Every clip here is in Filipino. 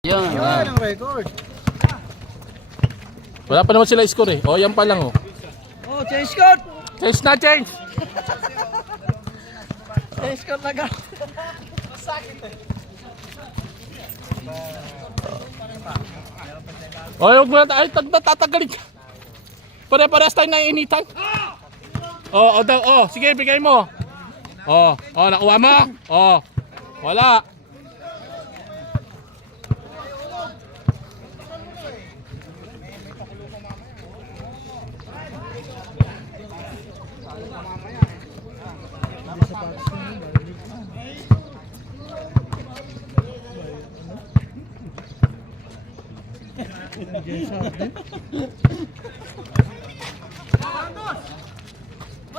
Yan. Yan ang record. Wala pa naman sila score eh. O, yan pa lang oh. Oh, change code. Change na, change! Change code na agad. O, huwag mo na tayo. Tatagaling ka. Pare-parehas tayo naiinitan. O, daw. O, sige, bigay mo. O, nakuha mo. O, wala.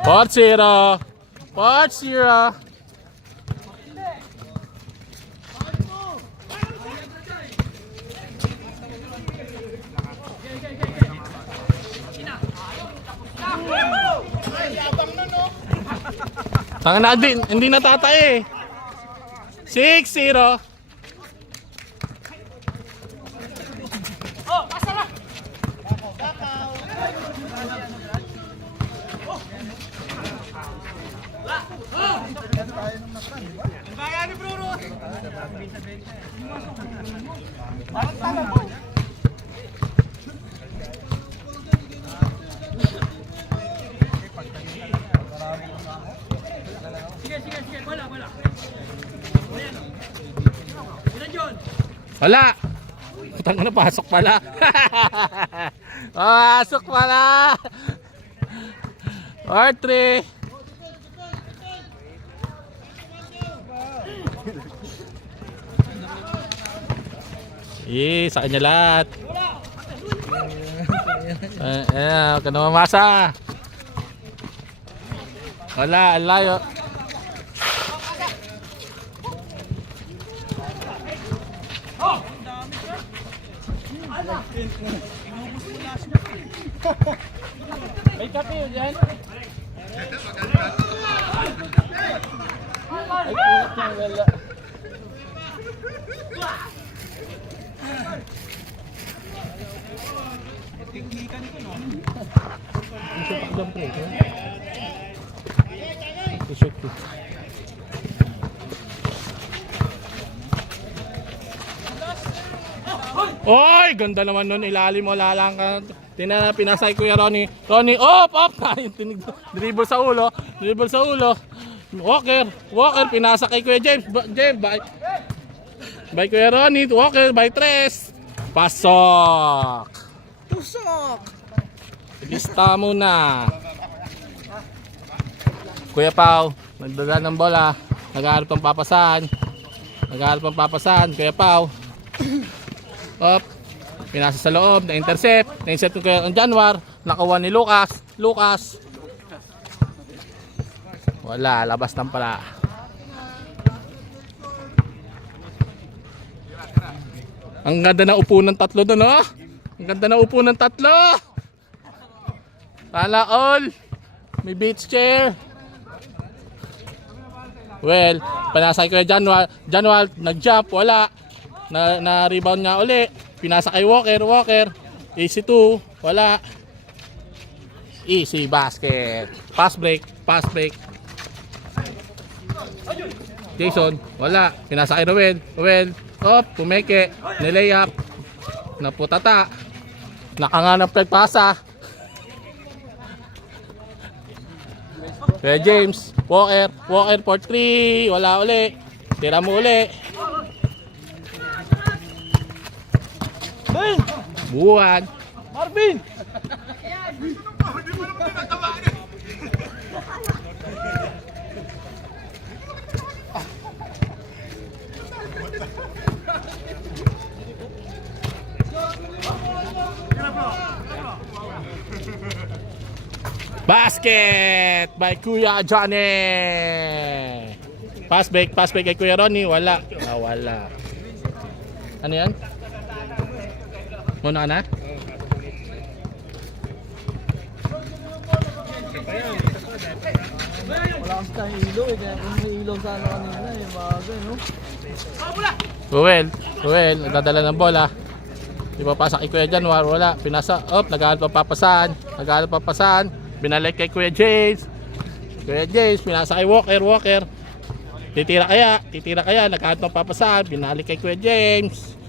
Part zero. Part zero. Tanga na din, hindi natatay eh. 6-0. Wala. Putang na, pasok pala. Pasok pala. Or 3. Sa kanya lahat. Huwag ka na mamasa. Wala, ang layo. May kape yun dyan? Ay, wala. Tiklikan ko, no? T-shirt ko. Oy, ganda naman nun. Ilalim mo, lalang ka. Pinasay ko yung Ronnie. Ronnie, op! Dribble sa ulo. Dribble sa ulo. Walker, pinasa kay Kuya James. James, by Kuya Ronnie. Walker, by Tres. Pasok! Tusok. Lista muna. Kuya Pao, nagdaga ng bola. Nag-aarap ng papasahan. Kuya Pao. Up. Pinasa sa loob, na-intercept. Na-intercept ko ang Januar. Nakawan ni Lucas. Wala, labas ng pala. Ang ganda na upo ng tatlo doon, oh. Ang ganda na upo ng tatlo. Pala all. May beach chair. Well, panasay ko yung Januar, nag-jump, wala. Na-rebound niya uli. Pinasa kay Walker. Easy 2, wala. Easy basket. Pass break. Jason, wala. Pinasa kay Rowel. Op, pumeke. Nilay up. Naputata. Nakanganap pagpasa. Kaya James, Walker for 3. Wala uli. Tira mo uli. Buwan. Marvin. Basket by Kuya Johnny. Pass break kay Kuya Ronnie. Wala. Wala. Ano yan? Muna ka na? Wala kasi tayong ilaw eh. Kaya kung may ilaw sana kanina eh. Bagay, no? Ruel, nagdadala ng bola. Di pa pasa kay Kuya Januar, wala. Pinasa, naghahanap pa papasahan. Binalik kay Kuya James. Pinasa kay Walker. Titira kaya, naghahanap pa papasahan. Binalik kay Kuya James.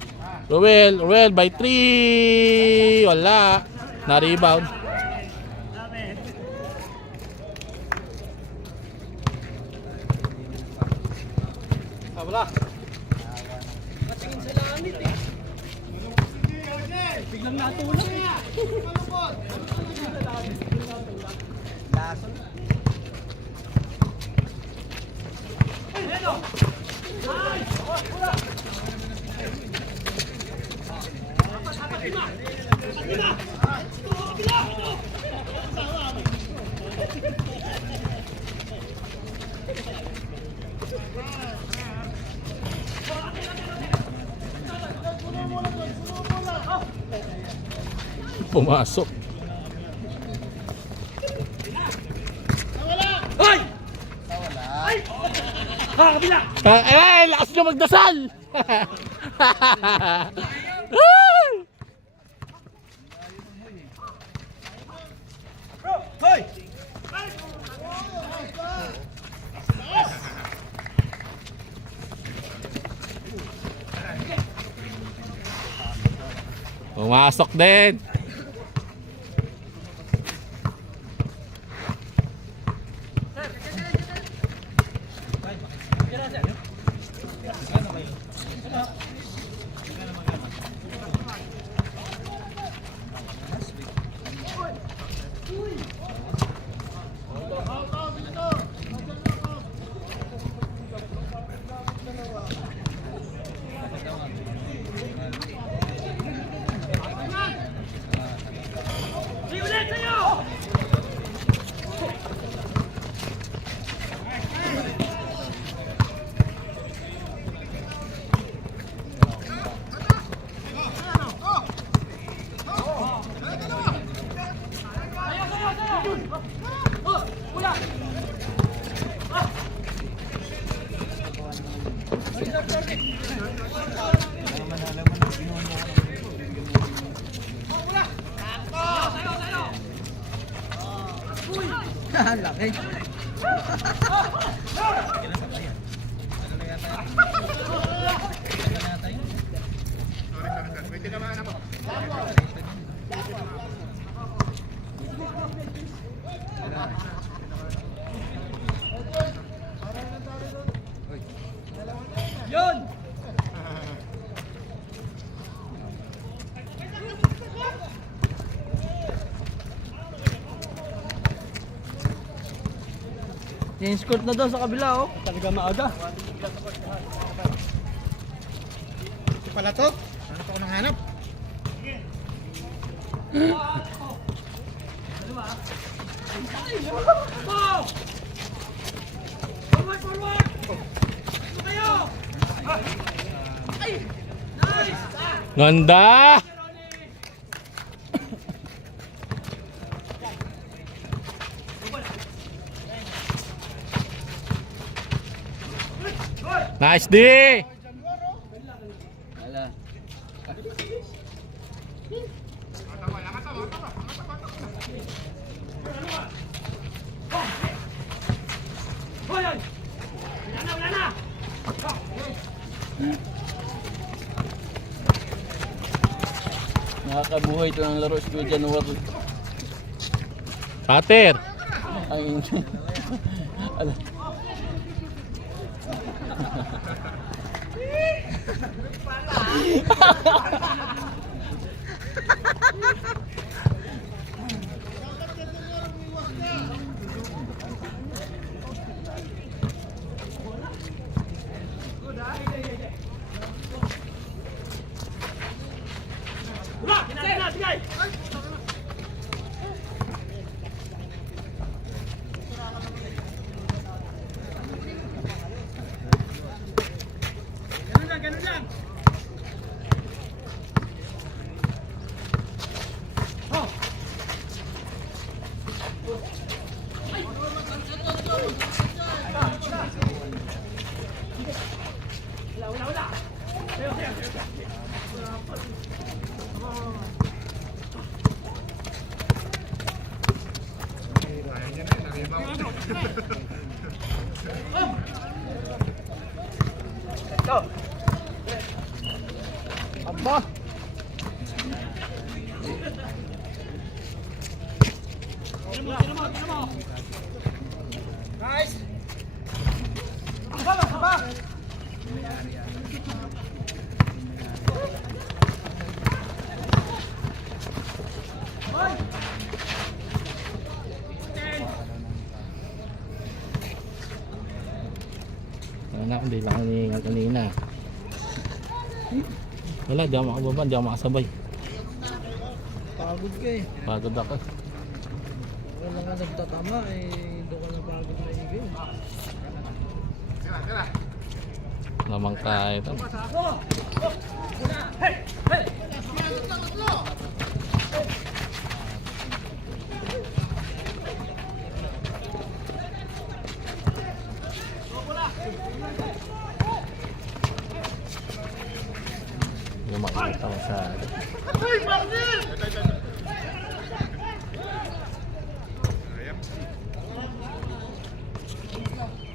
Ruel by 3. Wala. Na-rebound. Wala. Natingin sa langit eh. Biglang natulog eh. Lason. Pumasok. Hoy! Kabila! Lakas nyo magdasal! Hoy! Pumasok din. Laki. Yun! Change court na daw sa kabila oh. Talaga maaga. Si Palatot, ano pa ko nang hanap? Ganda! Nice D! Nakakabuhay ito ng laro sa January. Pater! Ang ala. Aba! Wala, hindi lang ako nihingal kanina. Wala, di ako makababa, di ako makasabay. Pagod ka eh. Pagod ako. Wala nga nagtatama eh. Doon ka na pagod na igay. Lamang tayo ito. Yung makikita ko sa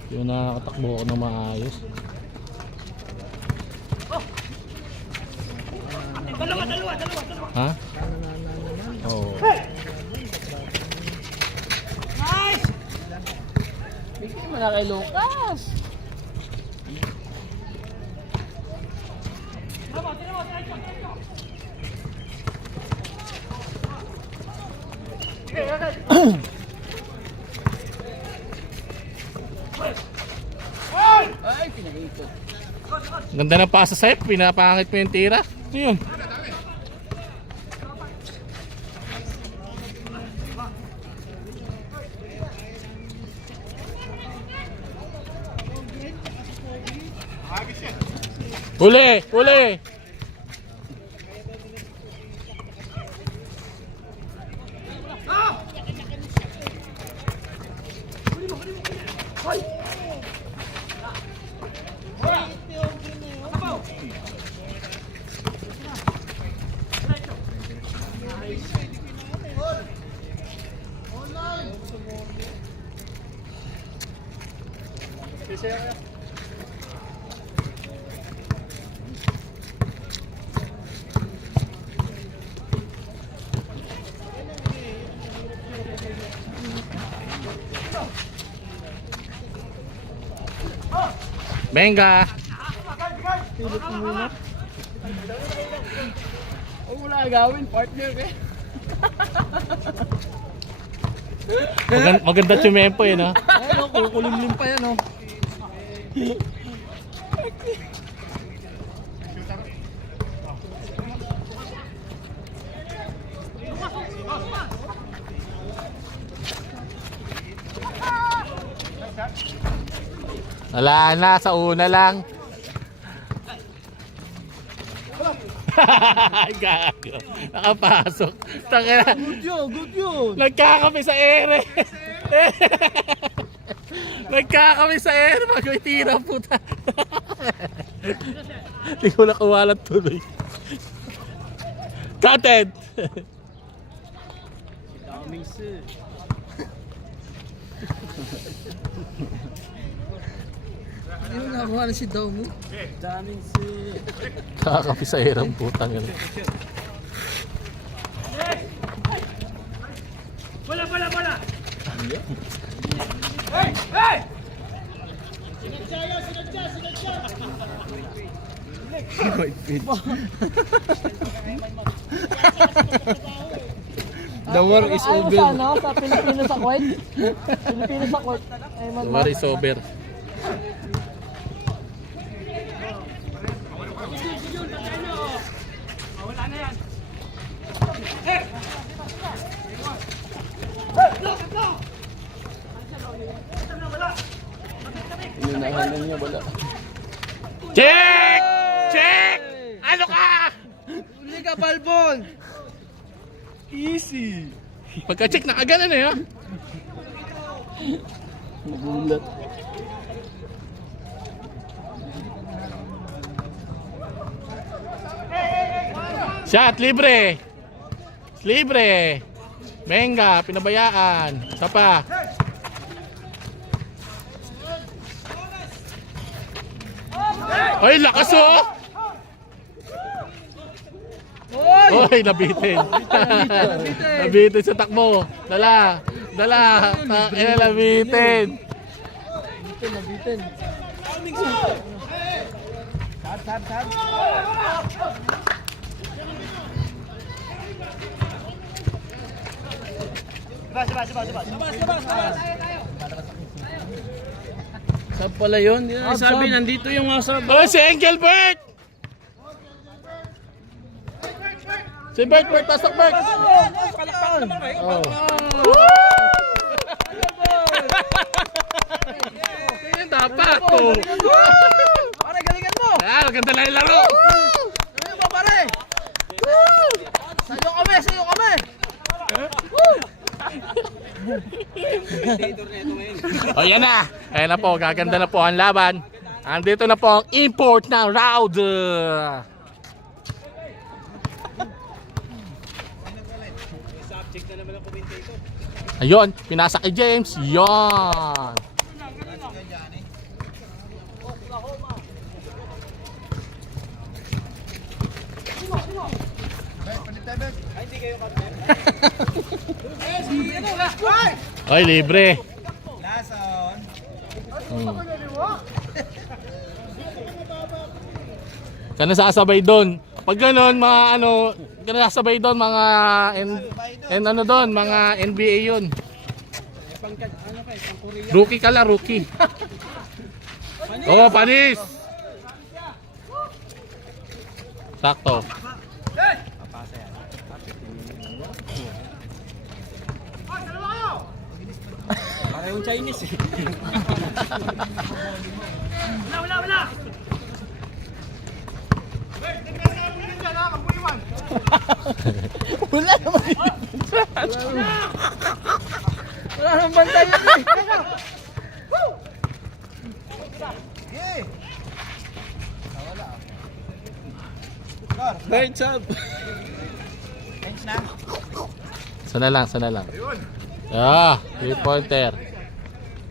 yung nakakatakbo ko na maayos. Ha? Oo. Bigyan mo na kay Lucas. Ay, pinag-ikot. Ganda ng pasa sa'yo, pinapangit mo yung tira. Ano yun? Huli! Huli! Venga! Huwag mo na gawin, partner eh. Maganda tsumempo yun, ha? Ayun o, kukulimlim pa yan o. Wala na, sa una lang. Gago. Nakapasok. Tangina. Good yun, good yun. Nagkakami sa ere. Nagkakami sa ere. Mag-may tira, puta. Hindi ko nakawalat tuloy. Cutted. Daming si. Ano yung nakakuha na si Daw mo? Daming si. Nakakami sa ere ang putang. The war is Ayaw over. sa ano? Sa Pilipinas sa Kuwait? Pilipinas sa Kuwait. Ay, The war is over. Inunahan na niya, wala. Check! Check! Ano ka? Uli ka, Balbon! Easy! Pagka-check, nakaganan eh, ha? Nagulat. Shot, libre! Libre! Venga, pinabayaan. Isa pa. Ay, lakas oh! Oy, nabitin. Nabitin sa takbo. Dala. Nabitin. Nabitin. Saan pala yun? Hindi na sabi, nandito yung asap. Oh, si Engelbert! Si Bert, pasok Bert! Oh. Ganyan dapat to. Pare, galingan mo! Ah, maganda lang yung laro. Galingan mo, pare! Sa'yo kami! O yan na. Ayan na po, gaganda na po ang laban. Andito na po ang import na round. Ayun, pinasa kay James. Yan. Oy, libre. Kana sasabay doon. Pag gano'n, mga ano, kana sasabay doon mga ano doon, mga NBA 'yun. Rookie ka lang, rookie. Oh, panis. Sakto. Parang Chinese eh. Wala naman Wala nang bantay yan eh. Great job. Sana lang. Ah, 3-pointer.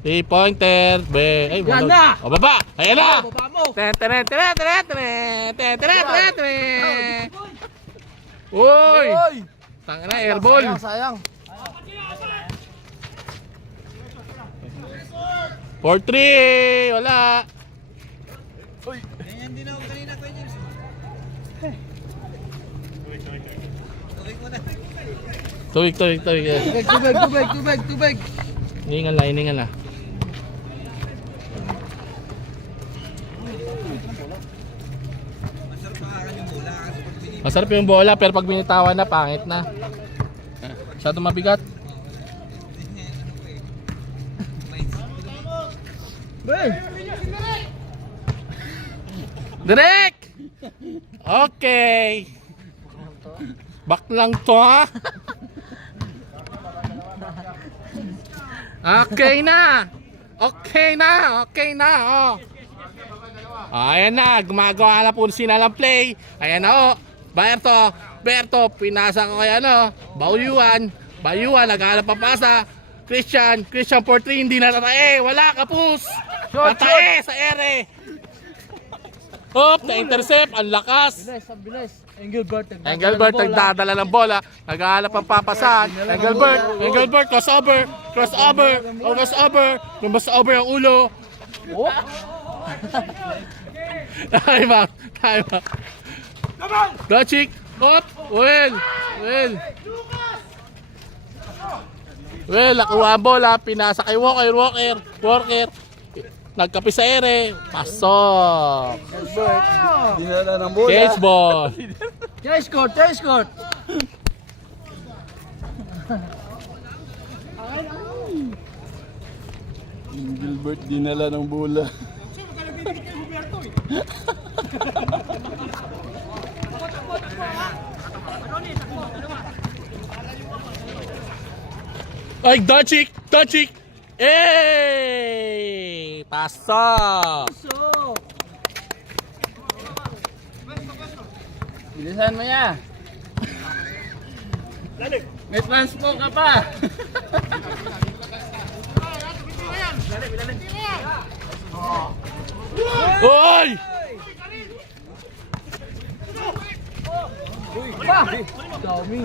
3-pointer. Ay, Yan na! O, baba! Ayan na! Baba mo! Uy! Tanga na, airball. Sayang. 4-3! Wala! Ganyan din ako kanina, Kuya James. Tuwig. Tubig. Iningan na. Masarap yung bola pero pag binitawan na, pangit na. Masyado mabigat. Direk! Okay. Back lang to ha. Okay na. Oh. Ayan na, gumagawa na po sila ng play. Ayan na oh. Berto, pinasa ko kay ano, Bayuan, naghahanap pa pasa. Christian 4-3, hindi natatae, wala kapus. Tatae sa ere. Hop, na-intercept, ang lakas. Bilis. Engelbert Nagdadala ng bola, naghahanap ang papasahan. Engelbert, crossover, crossover ang ulo. Time out. Dachik, hop, nakuha ang bola, pinasa kay Walker. Nagkapi sa ere, pasok. Dinala ng bola. Catch ball. Chase court. Gilbert dinala ng bola. Ay, Dachik. Pasok. Bilisan mo niya. May transpo ka pa. Oy! pa! Dami.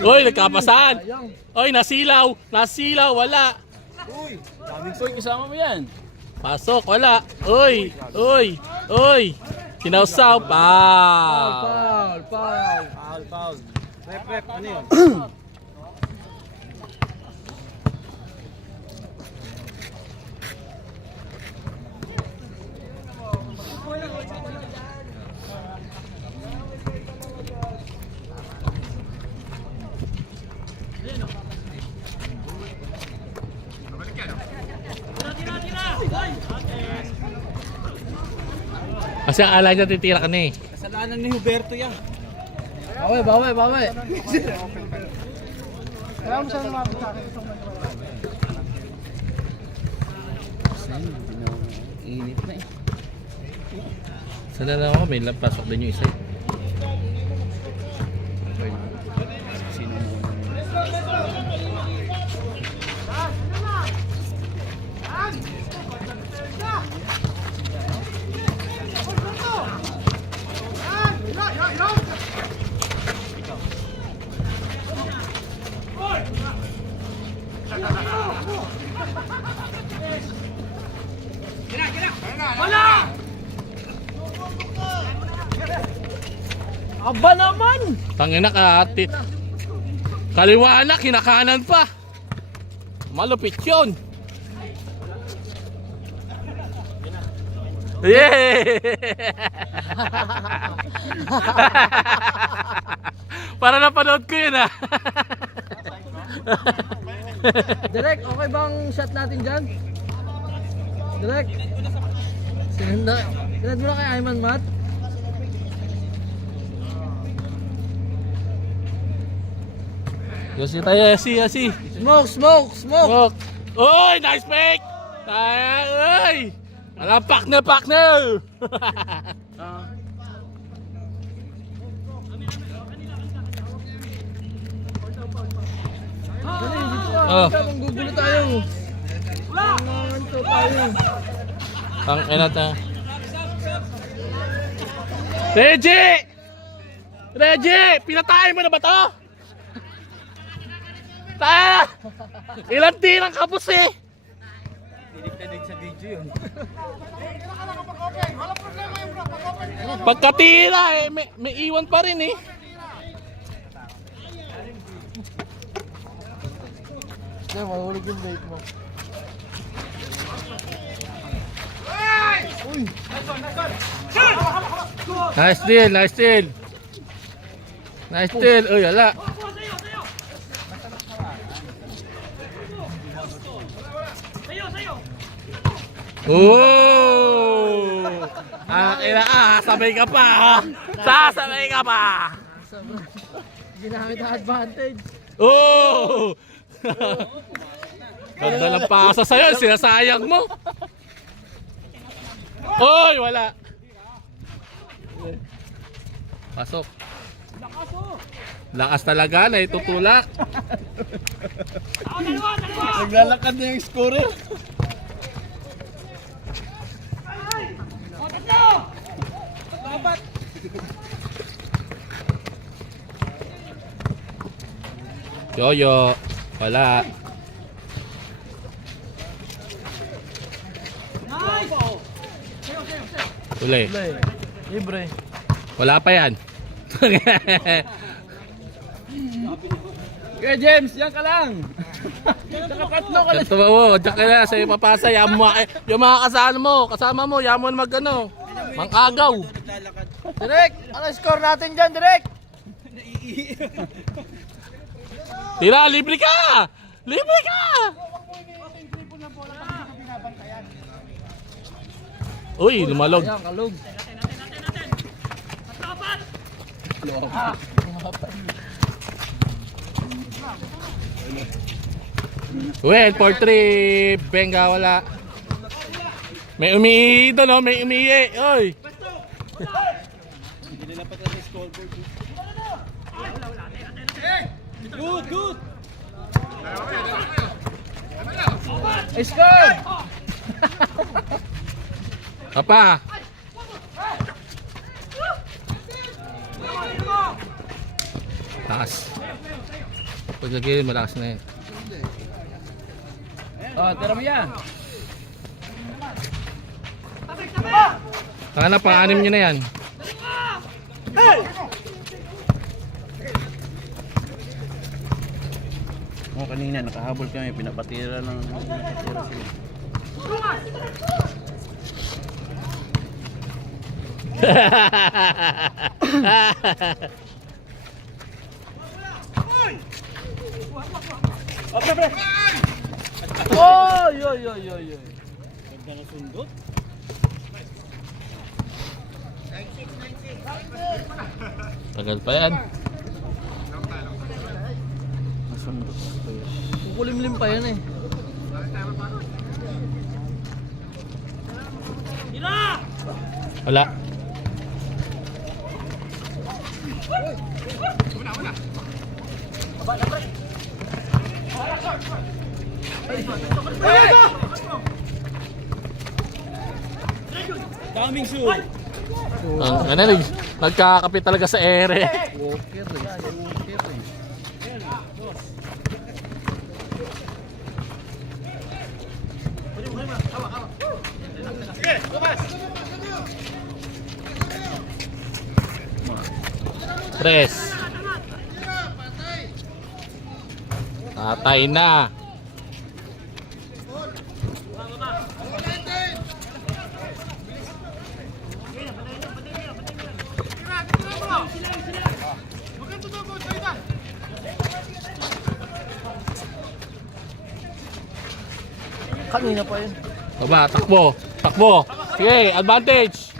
Uy, nagkapasan. Uy, nasilaw. Nasilaw, wala. Uy, kasama mo yan. Pasok, wala. Uy, uy, uy. Sinawsaw, foul. Foul. Rep, ano yun? Kasi ang alay na titira ka na eh. Kasalanan ni Huberto yan. Bawi. Kaya mo siya lumapit sa akin. Init na eh. Sa dalawa ko, may pasok din yung isa eh. Sino mo? Aba naman! Tangina ka, ati. Kaliwa na, kinakanan pa. Malupit yun. Yeah! Para napanood ko yun ah. Direk, okay bang shot natin dyan? Direk? Sinad mo na kay Ayman Matt? Yasi tayo, yasi. Smoke! Uy, nice pick! Uy! Alam, partner! Dali, dito Oh. Manggugulo tayo. Manganto tayo. Ang enata. Reggie! Pinatayin mo na ba to? Ta! Ilang tirang kapos eh! Dinig sa video yun. Pagkatira eh, may iwan pa rin eh. Hindi, mahulog yung bait mo. Nice deal. Uy, ala. Oh! Sabay ka pa ha? Sasabay ka pa! Ginamit ang advantage. Oh! Ganda ng pasa sa'yo, sinasayang mo. Oy, wala. Pasok. Lakas talaga na itutulak. Naglalakad na yung scorer. Yoyo. Wala. Uli. Libre. Wala pa yan. Kaya James, yan ka lang. Nakapatlo ka lang. Ito mo, diyan ka na sa'yo papasa. Yung mga kasama mo, yan mo mag ano, mang-agaw. Direk! Ano score natin dyan, Direk? Tira, libre ka! Libre ka! Uy, lumalog. Ayan, kalog. Well, 4-3, Benga, wala. May umiihi doon, no? May umiihi. Oy! Good! Score! Papa! Taas. Pag nagigilid, malakas na yan. Oh, tira mo yan. Sana pang-anim nyo na yan. Oh, kanina nakahabol kami, pinapatira sila. Oy, oy, oy, oy, oy. Tagal pa yan. Kukulimlim pa yan eh. Wala. Daming shoot. Nagkakapit talaga sa ere. Walker eh. Walker eh. Tres. Tatay na. Kanina pa yun. Baba, takbo. Takbo. Sige, advantage.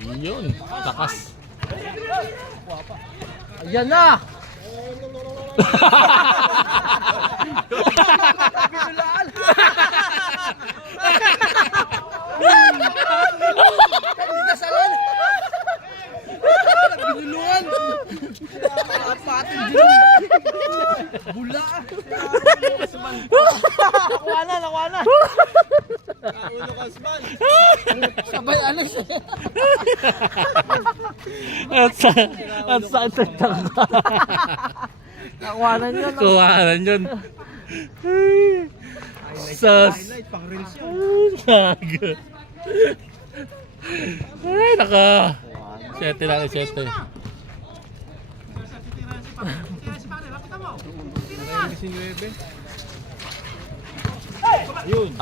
Ayun, takas. Ayan na! Binulungan! Pati bula! Nakuha na, nakuha na! Ulo ka, Osman! Sabay Alex eh. At saan tagtaka. Nakuha na yun. Kuhanan yun. Sas. Highlight, pang reels yan. Saga. Ay, naka. 7 lang, 7. Kasi 9.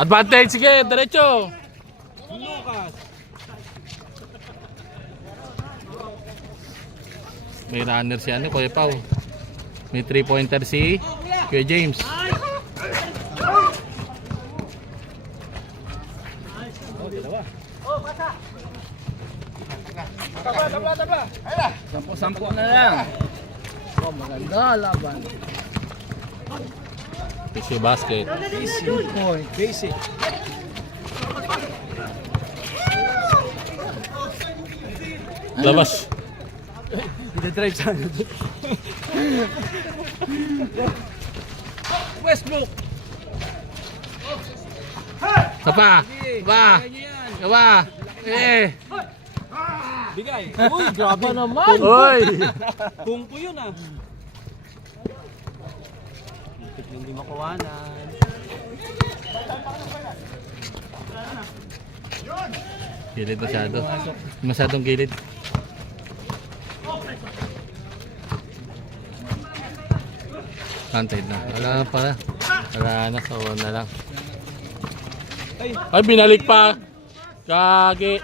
Advantage, sige, diretso. Lucas! May runner si ano, Kuya Pao. May 3-pointer si Kuya James. Sampo na lang. Oh, maganda laban. PC basket. Good point, basic. Labas. Dinadrive sa ano. Westbrook! Sapa. Sapa. Sapa. Eh. Bigay! Uy, grabe naman! Oy. Tungko yun ah! Hindi makuwanan. Gilid masyado. Masyadong gilid. Planted na. Wala na pala. Wala na. So, na lang. Ay, binalik pa. Kagi.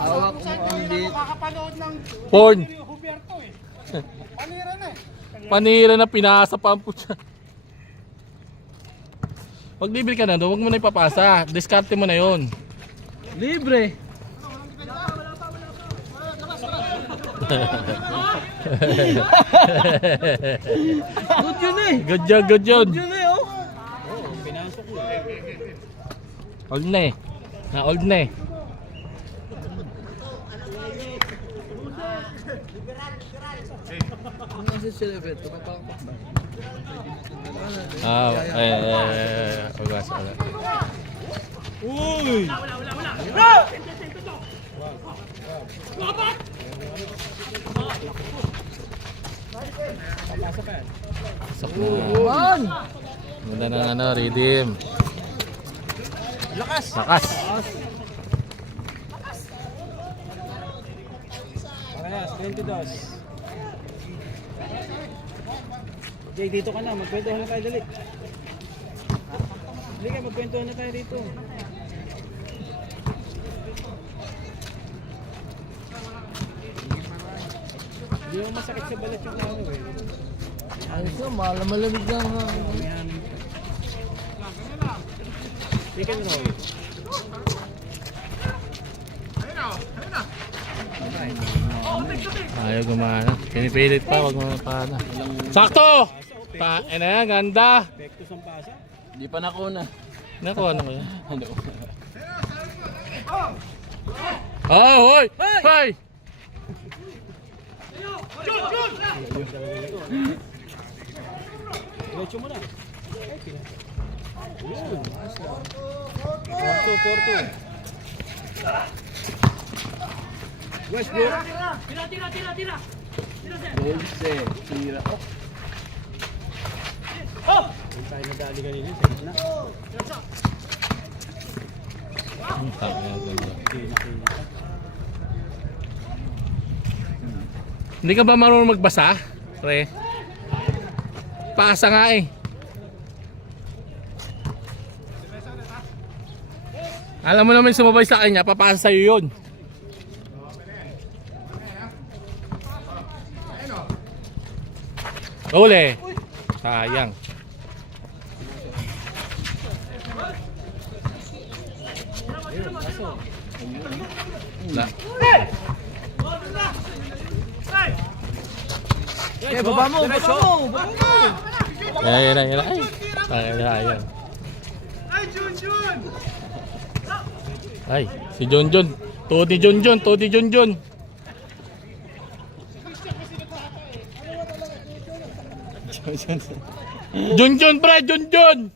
Hawak mo ang bit. Porn. Panira na eh. Panira na, pinasa pa ang putya. Pag libre ka na doon, huwag mo na ipapasa. Diskarte mo na yon. Libre! Good yun eh! Good job, good job. Good yun eh oh! Old na eh. Na old na eh. Ano kasi sila Beto? Kapakpak ba? Ugas. Uy! Pasok na. Ganda ng ano, redeem. Lakas. Parehas, 22. Jay, dito ka na. Magkwentuhan na tayo, dali. Dali ka, magkwentuhan na tayo dito. Hindi mo masakit sa balat yung ano eh. Ayos na, malamig lang ha. Yan. Take and roll. Ayaw gumana. Pinipilit pa, wag mo pa na. Sakto! Ano yan, ganda. Pektos ang pasa. Di pa nakuna. Naku, ano ko yan? Oh, hoy! Hoy! Diretso mo na. Porto. Westbrook. Dulce, tira. Doon tayo nadali kanina. Sa gitna. Hindi ka ba marunong magbasa? Pre? Pasa nga eh. Alam mo naman sumabay sa kanya, papasa sa'yo yun. Uli. Sayang. La. Eh, baba mo. Ayan. Ayan. Ay, si Junjun. Todi Junjun. Junjun, pre, Junjun.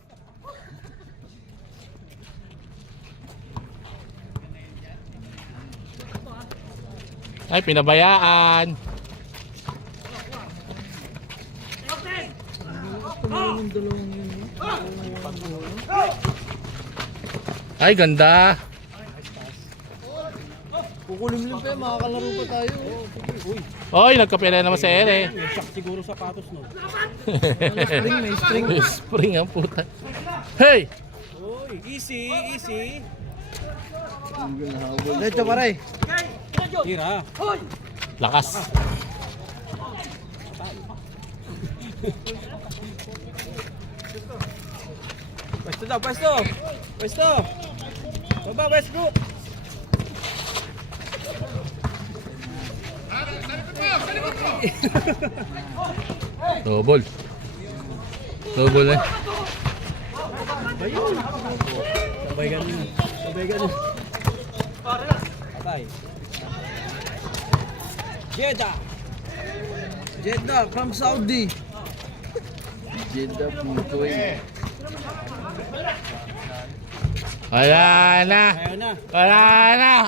Ay, pinabayaan. Ay, ganda. Kukulimlim pa yun, makakalaro pa tayo. Oy, nagkapira naman sa ere. May shock siguro sapatos no. May string. Spring ang puta. Hey! Uy, easy. Diretso pare. Tira. Lakas. Pwesto. Baba, Westbrook. Double eh. Sabay ganun. Patay. Jeddah from Saudi. Jeddah putoy. Wala na.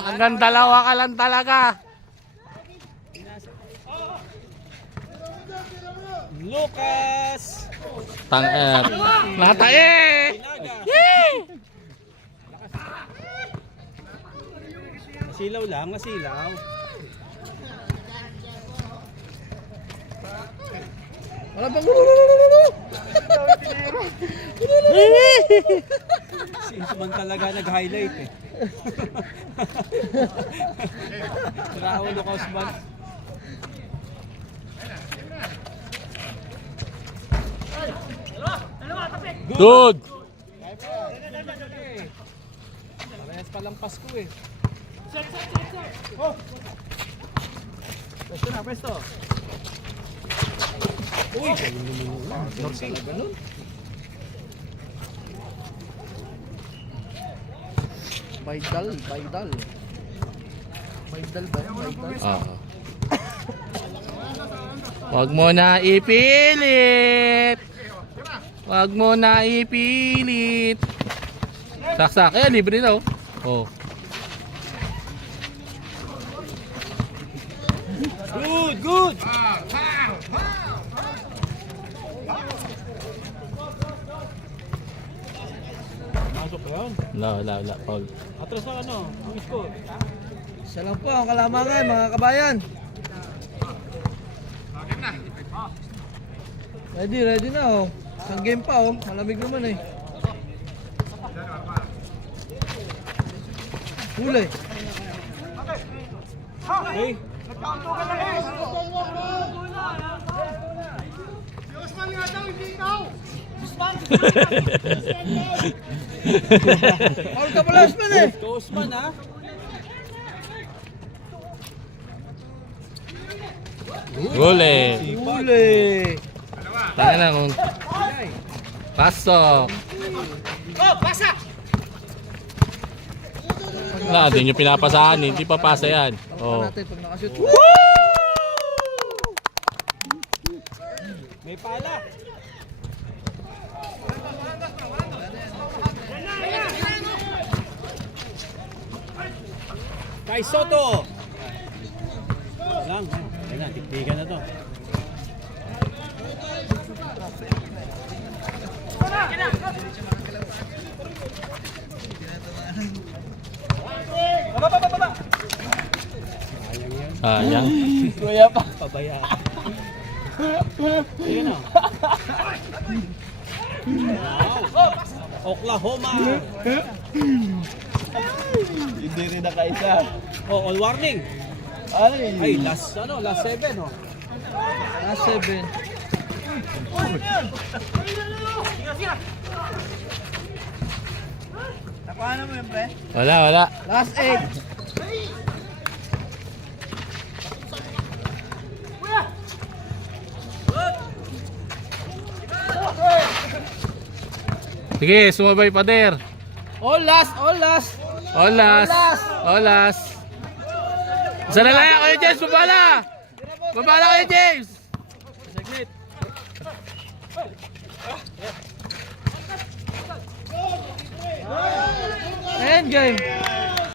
Hanggang dalawa ka lang talaga. Lucas. Natae! Yee! Nasilaw lang. Wala pang Si Isman talaga nag-highlight eh. Raul Lucas Ban. Good! Parehas palang Pasko eh. Pwesto. Uy! Baydal ba? Baydal. Oo. Wag mo na ipilit. Wag mo na ipilit. Saksak. Eh, libre na oh. Oh. Good, good. Wala, Paul. Atras na ano, ang score. Isa lang po ang kalamangan mga kabayan. Ready na oh. Isang game pa oh. Malamig naman eh. Huli. Okay. Usman nga daw, hindi ikaw. Paul ka pala Usman eh. Usman ha. Huli. Huli. Tayo na kung... Pasok. Oh, pasa! Wala, hindi nyo pinapasahan. Hindi pa pasa yan. Oh. Natin pag nakashoot. May pala. Kay Soto. Lang, yan na, tiktikan na to. Sayang. Kuya pa. Pabaya. Ayun na. Wow. Oklahoma. Hindi rin nakaisa. Oh, all warning. Ay, last 7 oh. Last 7. Wala. Last 8. Sige, sumabay pa der. All last. Olas. Isa na lang kayo, James. Babala kayo, James. End game.